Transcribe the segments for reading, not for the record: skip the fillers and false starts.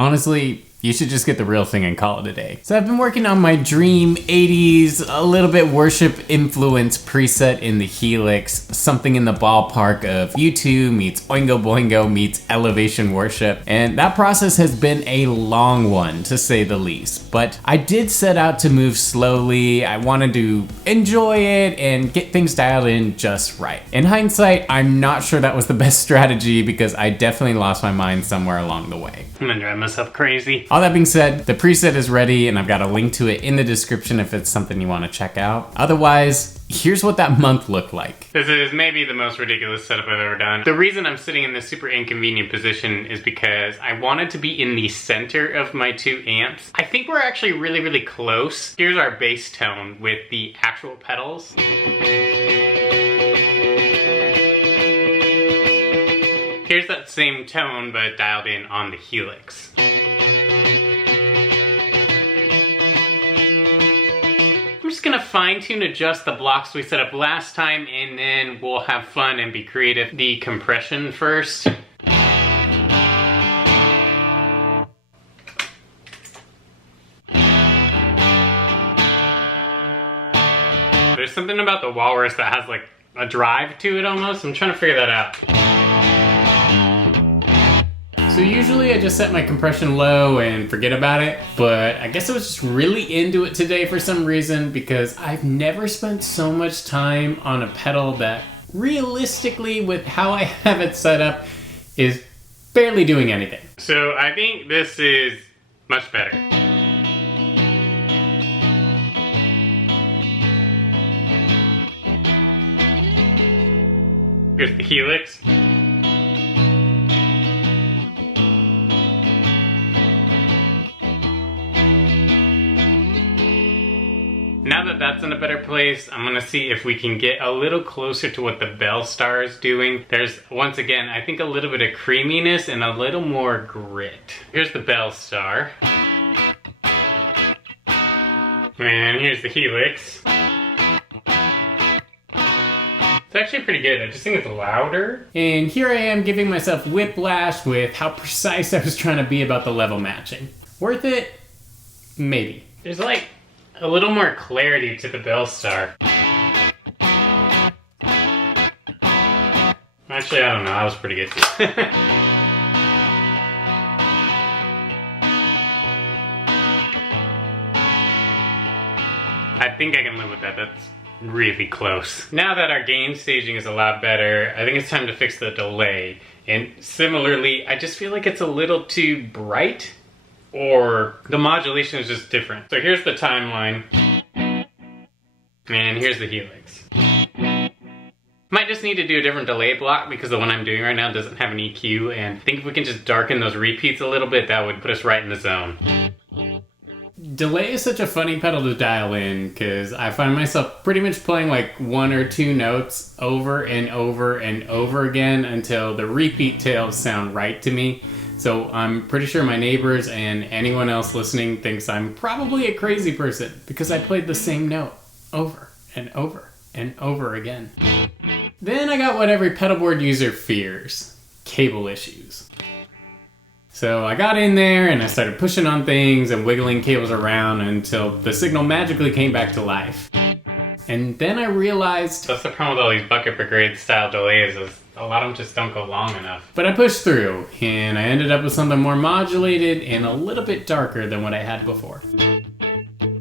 Honestly, you should just get the real thing and call it a day. So I've been working on my dream 80s, a little bit worship influence preset in the Helix, something in the ballpark of U2 meets Oingo Boingo meets elevation worship. And that process has been a long one, to say the least. But I did set out to move slowly. I wanted to enjoy it and get things dialed in just right. In hindsight, I'm not sure that was the best strategy because I definitely lost my mind somewhere along the way. I'm gonna drive myself crazy. All that being said, the preset is ready and I've got a link to it in the description if it's something you want to check out. Otherwise, here's what that month looked like. This is maybe the most ridiculous setup I've ever done. The reason I'm sitting in this super inconvenient position is because I wanted to be in the center of my two amps. I think we're actually really, really close. Here's our bass tone with the actual pedals. Here's that same tone, but dialed in on the Helix. I'm just gonna fine tune adjust the blocks we set up last time, and then we'll have fun and be creative. The compression first. There's something about the Walrus that has like a drive to it almost. I'm trying to figure that out. So usually I just set my compression low and forget about it, but I guess I was just really into it today for some reason because I've never spent so much time on a pedal that realistically with how I have it set up is barely doing anything. So I think this is much better. Here's the Helix. Now that that's in a better place, I'm gonna see if we can get a little closer to what the Bell Star is doing. There's, once again, I think a little bit of creaminess and a little more grit. Here's the Bell Star. And here's the Helix. It's actually pretty good. I just think it's louder. And here I am giving myself whiplash with how precise I was trying to be about the level matching. Worth it? Maybe. There's like a little more clarity to the Bell Star. Actually, I don't know. That was pretty good. I think I can live with that. That's really close. Now that our gain staging is a lot better, I think it's time to fix the delay. And similarly, I just feel like it's a little too bright, or the modulation is just different. So here's the timeline, and here's the Helix. Might just need to do a different delay block because the one I'm doing right now doesn't have an EQ, and I think if we can just darken those repeats a little bit, that would put us right in the zone. Delay is such a funny pedal to dial in because I find myself pretty much playing like one or two notes over and over and over again until the repeat tails sound right to me. So I'm pretty sure my neighbors and anyone else listening thinks I'm probably a crazy person because I played the same note over and over and over again. Then I got what every pedal board user fears: cable issues. So I got in there and I started pushing on things and wiggling cables around until the signal magically came back to life. And then I realized... That's the problem with all these bucket brigade style delays, is a lot of them just don't go long enough. But I pushed through and I ended up with something more modulated and a little bit darker than what I had before.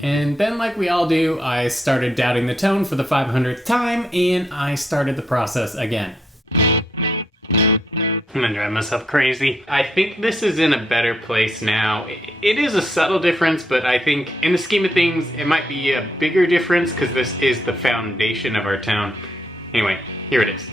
And then, like we all do, I started doubting the tone for the 500th time and I started the process again. I'm gonna drive myself crazy. I think this is in a better place now. It is a subtle difference, but I think in the scheme of things, it might be a bigger difference because this is the foundation of our tone. Anyway, here it is.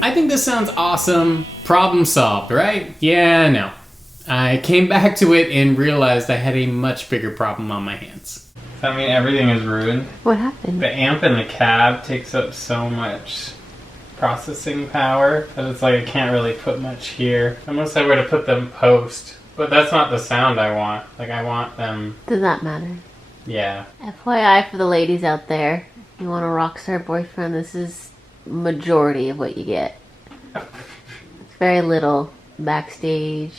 I think this sounds awesome. Problem solved, right? Yeah, no. I came back to it and realized I had a much bigger problem on my hands. I mean, everything is ruined. What happened? The amp in the cab takes up so much processing power that it's like I can't really put much here. Unless I were to put them post. But that's not the sound I want. Like, I want them... Does that matter? Yeah. FYI for the ladies out there, You want a rock star boyfriend? This is majority of what you get. It's very little backstage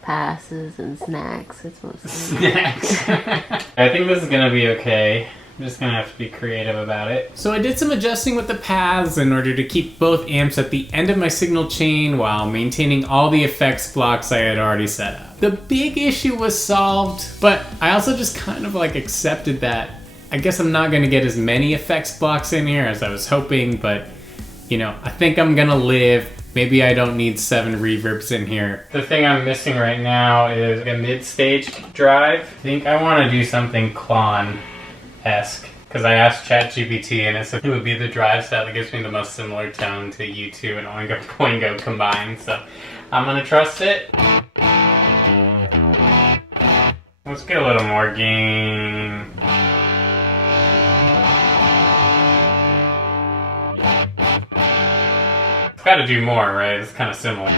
passes and snacks. It's mostly Snacks. I think this is gonna be okay. I'm just gonna have to be creative about it. So I did some adjusting with the paths in order to keep both amps at the end of my signal chain while maintaining all the effects blocks I had already set up. The big issue was solved, but I also just kind of like accepted that I guess I'm not gonna get as many effects blocks in here as I was hoping, but you know, I think I'm gonna live. Maybe I don't need 7 reverbs in here. The thing I'm missing right now is a mid-stage drive. I think I wanna do something Klon-esque. Because I asked ChatGPT and it said it would be the drive style that gives me the most similar tone to U2 and Oingo Boingo combined. So I'm gonna trust it. Let's get a little more gain. It's gotta do more, right? It's kind of similar.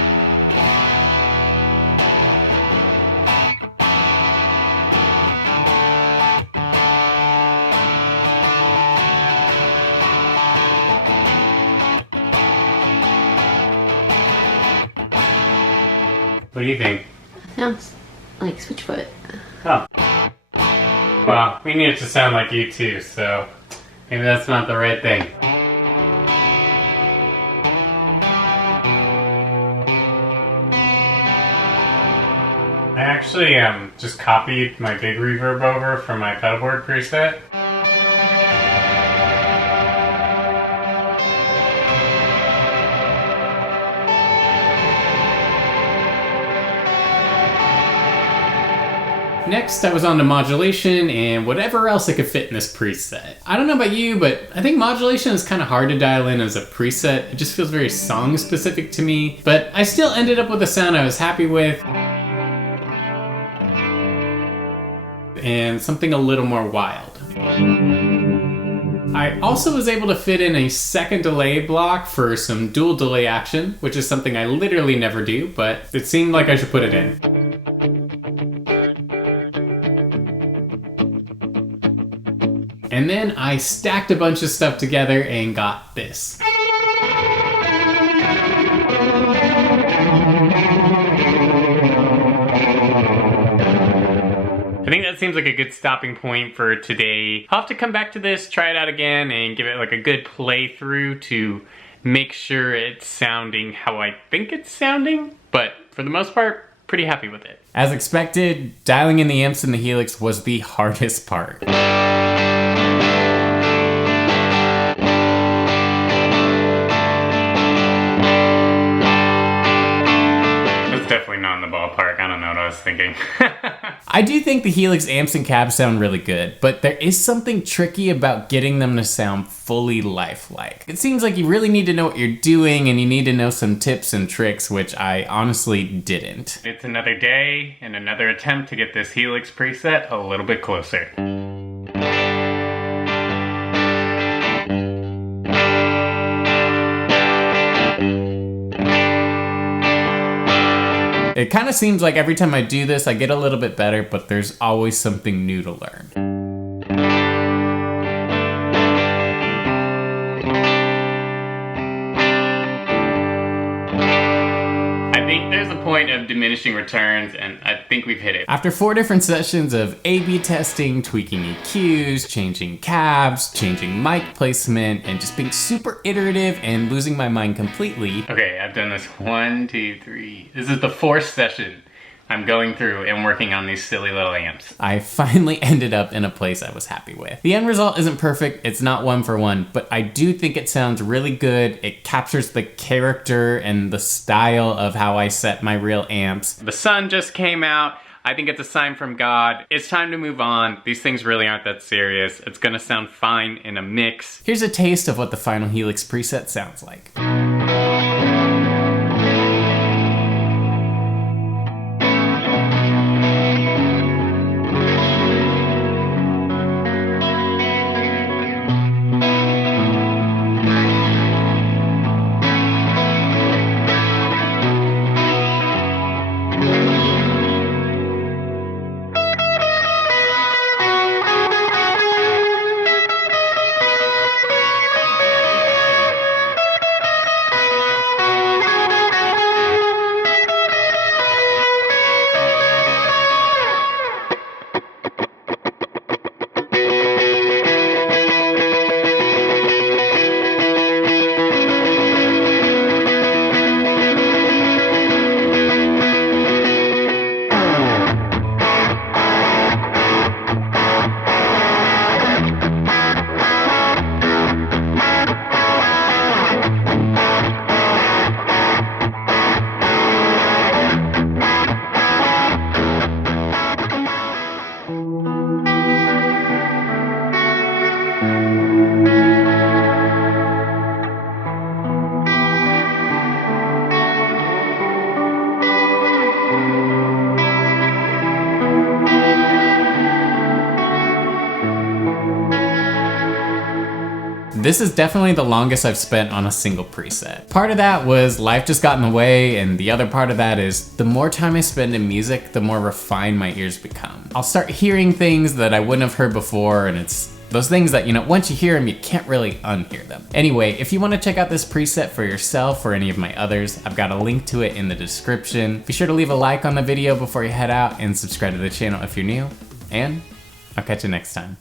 What do you think? sounds like Switchfoot. Oh. Well, we need it to sound like you too, so maybe that's not the right thing. I actually just copied my big reverb over from my pedalboard preset. Next, I was on to modulation and whatever else I could fit in this preset. I don't know about you, but I think modulation is kind of hard to dial in as a preset. It just feels very song specific to me, but I still ended up with a sound I was happy with and something a little more wild. I also was able to fit in a second delay block for some dual delay action, which is something I literally never do, but it seemed like I should put it in. And then I stacked a bunch of stuff together and got this. I think that seems like a good stopping point for today. I'll have to come back to this, try it out again, and give it like a good playthrough to make sure it's sounding how I think it's sounding. But for the most part, pretty happy with it. As expected, dialing in the amps in the Helix was the hardest part. Definitely not in the ballpark. I don't know what I was thinking. I do think the Helix amps and cabs sound really good, but there is something tricky about getting them to sound fully lifelike. It seems like you really need to know what you're doing and you need to know some tips and tricks, which I honestly didn't. It's another day and another attempt to get this Helix preset a little bit closer. It kind of seems like every time I do this, I get a little bit better, but there's always something new to learn. I think there's a point of diminishing returns, and I think we've hit it. After 4 different sessions of A/B testing, tweaking EQs, changing cabs, changing mic placement, and just being super iterative and losing my mind completely. Okay, I've done this 1, 2, 3. This is the 4th session I'm going through and working on these silly little amps. I finally ended up in a place I was happy with. The end result isn't perfect, it's not one for one, but I do think it sounds really good. It captures the character and the style of how I set my real amps. The sun just came out. I think it's a sign from God. It's time to move on. These things really aren't that serious. It's gonna sound fine in a mix. Here's a taste of what the final Helix preset sounds like. this is definitely the longest I've spent on a single preset. Part of that was life just got in the way, and the other part of that is the more time I spend in music, the more refined my ears become. I'll start hearing things that I wouldn't have heard before, and it's those things that, you know, once you hear them, you can't really unhear them. Anyway, if you want to check out this preset for yourself or any of my others, I've got a link to it in the description. Be sure to leave a like on the video before you head out and subscribe to the channel if you're new, and I'll catch you next time.